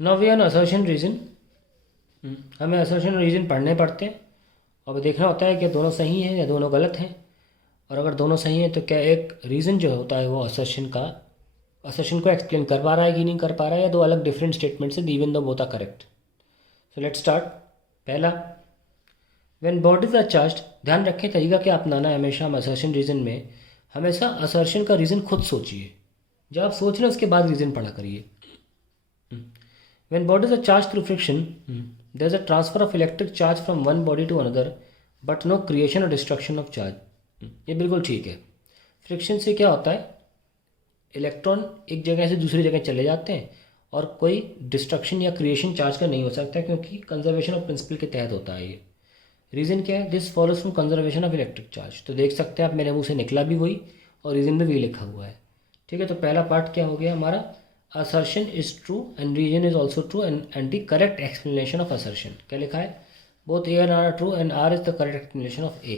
Now we on assertion reason. हमें assertion reason पढ़ने पड़ते हैं और देखना होता है कि दोनों सही हैं या दोनों गलत हैं। और अगर दोनों सही हैं तो क्या एक रीज़न जो होता है वो असर्शन को एक्सप्लेन कर पा रहा है कि नहीं कर पा रहा है, या दो अलग डिफरेंट स्टेटमेंट्स हैं इवन दो both are correct. So let's start. पहला, व्हेन बॉडीज आर चार्ज्ड, ध्यान रखें तरीका क्या अपनाना है हमेशा। हम असर्शन रीजन में हमेशा असर्शन का रीज़न खुद सोचिए, जब आप सोच रहे हैं उसके बाद रीज़न पढ़ा करिए। When bodies are charged through friction, there is a transfer of electric charge from one body to another, but no creation or destruction of charge. ये बिल्कुल ठीक है। फ्रिक्शन से क्या होता है, इलेक्ट्रॉन एक जगह से दूसरी जगह चले जाते हैं और कोई डिस्ट्रक्शन या क्रिएशन चार्ज का नहीं हो सकता, क्योंकि कंजर्वेशन ऑफ प्रिंसिपल के तहत होता है ये। रीज़न क्या है, this follows from conservation of electric charge. तो देख सकते हैं आप मेरे मुंह से निकला भी वही और रीज़न में भी लिखा हुआ है। ठीक है, तो पहला पार्ट क्या हो गया हमारा, assertion is true and reason is also true and the correct explanation of assertion। क्या लिखा है, both A and R are true and R is the correct explanation of A।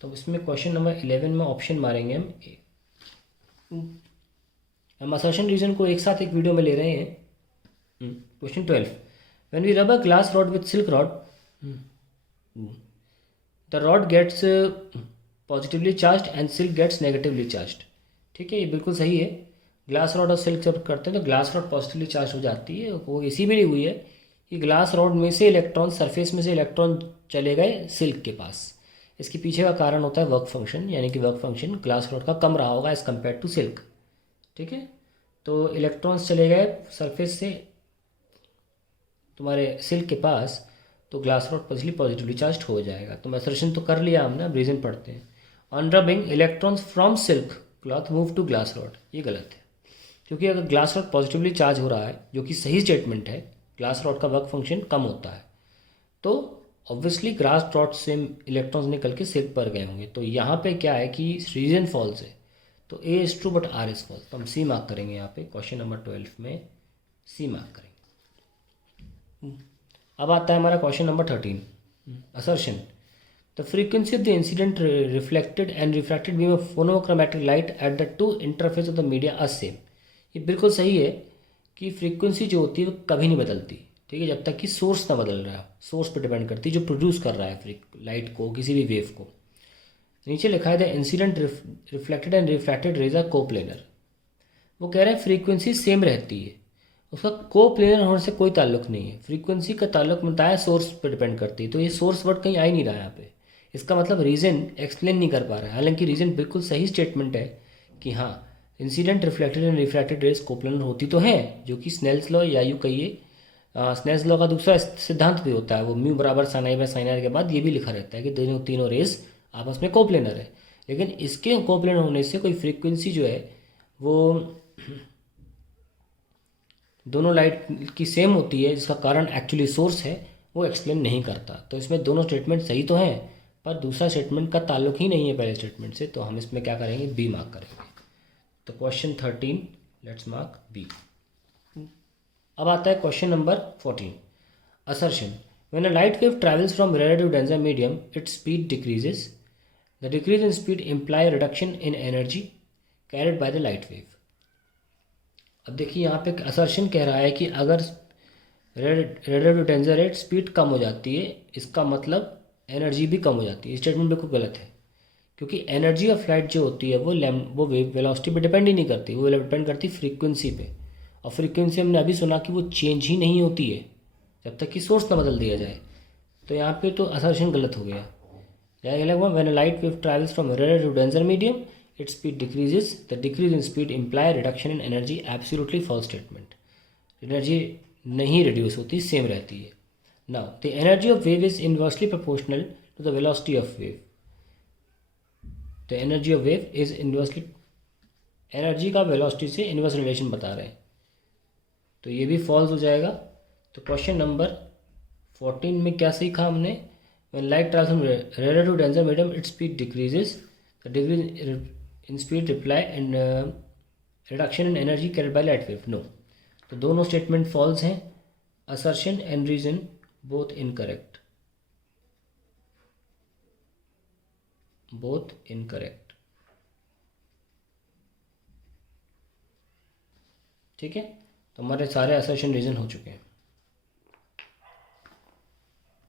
तो इसमें क्वेश्चन नंबर 11 में ऑप्शन मारेंगे हम A। हम assertion reason को एक साथ एक वीडियो में ले रहे हैं। Question 12, when we rub a glass rod with silk rod, the rod gets positively charged and silk gets negatively charged। ठीक है, ये बिल्कुल सही है। ग्लास रॉड और सिल्क जब करते हैं तो ग्लास रॉड पॉजिटिवली चार्ज हो जाती है। वो इसी भी नहीं हुई है कि ग्लास रॉड में से इलेक्ट्रॉन, सरफेस में से इलेक्ट्रॉन चले गए सिल्क के पास। इसके पीछे का कारण होता है वर्क फंक्शन, यानी कि वर्क फंक्शन ग्लास रॉड का कम रहा होगा एज़ कम्पेयर टू सिल्क। ठीक है, तो इलेक्ट्रॉन्स चले गए सरफेस से तुम्हारे सिल्क के पास, तो ग्लास रॉड पॉजिटिवली चार्ज हो जाएगा। तो असर्शन तो कर लिया हमने, अब रीजन पढ़ते हैं। On rubbing electrons from silk cloth move to glass rod. ये गलत है, क्योंकि अगर ग्लास रॉड पॉजिटिवली चार्ज हो रहा है, जो कि सही स्टेटमेंट है, ग्लास रॉड का वर्क फंक्शन कम होता है, तो ऑब्वियसली ग्लास रॉड से इलेक्ट्रॉन्स निकल के सिल्क पर गए होंगे। तो यहाँ पे क्या है कि रीजन फॉल्स है, तो A is true but R is false. तो हम सी मार्क करेंगे यहाँ पे, क्वेश्चन नंबर 12 में सी मार्क करेंगे। अब आता है हमारा question number 13, assertion. The frequency of the incident reflected and refracted beam of monochromatic light at the two interface of the media are same. ये बिल्कुल सही है कि फ्रीक्वेंसी जो होती है वो कभी नहीं बदलती। ठीक है, जब तक कि सोर्स ना बदल रहा है, सोर्स पर डिपेंड करती है जो प्रोड्यूस कर रहा है लाइट को, किसी भी वेव को। नीचे लिखा है the incident reflected and refracted rays are coplanar. वो कह रहे हैं फ्रीक्वेंसी सेम रहती है, उसका कोप्लेनर होने से कोई ताल्लुक नहीं है। फ्रीक्वेंसी का ताल्लुक मिलता है सोर्स पर डिपेंड करती है, तो ये सोर्स वर्ड कहीं आ ही नहीं रहा है यहाँ पे। इसका मतलब रीज़न एक्सप्लेन नहीं कर पा रहा है, हालांकि रीज़न बिल्कुल सही स्टेटमेंट है कि हाँ, incident reflected and refracted rays coplanar होती तो हैं, जो कि स्नेल्स लॉ या यूँ कहिए स्नेल्स लॉ का दूसरा सिद्धांत भी होता है, वो म्यू बराबर sine i by sine r के बाद ये भी लिखा रहता है कि दोनों तीनों रेज आपस में कोप्लेनर है। लेकिन इसके कोप्लेनर होने से कोई फ्रीक्वेंसी जो है वो दोनों लाइट की सेम होती है, जिसका कारण एक्चुअली सोर्स है, वो एक्सप्लेन नहीं करता। तो इसमें दोनों स्टेटमेंट सही तो हैं, पर दूसरा स्टेटमेंट का ताल्लुक ही नहीं है पहले स्टेटमेंट से, तो हम इसमें क्या करेंगे, बी मार्क करेंगे। तो क्वेश्चन 13 लेट्स मार्क बी। अब आता है question number 14, assertion. When a light wave travels from rare to denser medium its speed decreases. The decrease in speed imply reduction in energy carried by the light wave. अब देखिए यहाँ पे assertion कह रहा है कि अगर radio to denser rate speed कम हो जाती है, इसका मतलब एनर्जी भी कम हो जाती है। स्टेटमेंट बिल्कुल गलत है, क्योंकि एनर्जी ऑफ लाइट जो होती है वो वेव वेलोसिटी पे डिपेंड ही नहीं करती, वो डिपेंड करती फ्रीक्वेंसी पे। और फ्रीक्वेंसी हमने अभी सुना कि वो चेंज ही नहीं होती है जब तक कि सोर्स ना बदल दिया जाए। तो यहाँ पे तो असर्शन गलत हो गया। When a light wave travels from rare to denser medium its speed decreases, the decrease in speed imply reduction in energy, absolutely false statement। Energy नहीं रिड्यूस होती, सेम रहती है। Now the energy of wave is inversely proportional to the velocity of wave. The energy of wave is inversely, energy का velocity से inverse relation बता रहे हैं, तो ये भी फॉल्स हो जाएगा। तो क्वेश्चन नंबर 14 में क्या सीखा हमने, when light travels from rare to denser medium its speed decreases, the decrease in speed reply and reduction in energy carried by light wave। no, तो दोनों स्टेटमेंट फॉल्स हैं। assertion and reason both incorrect, both incorrect। ठीक है, तो हमारे सारे assertion reason हो चुके हैं।